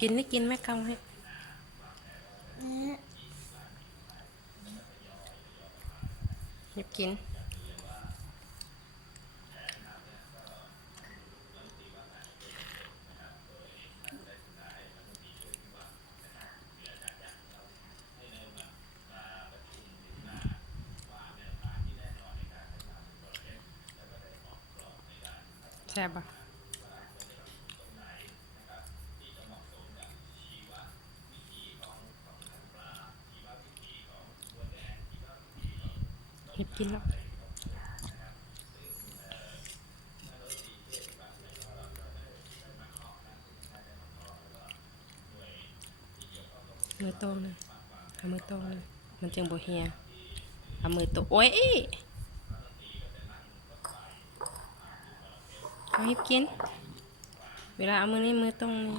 กินไม่กินไม่กำให้หยิบกินแซ่บปะหยิบกินแล้วมือโต้งเลยเอามือโต้งเลยมันจึงโบเฮียเอามือโต้โอ้ยเอาหยิบกินเวลาเอามือนี่มือตรงนี่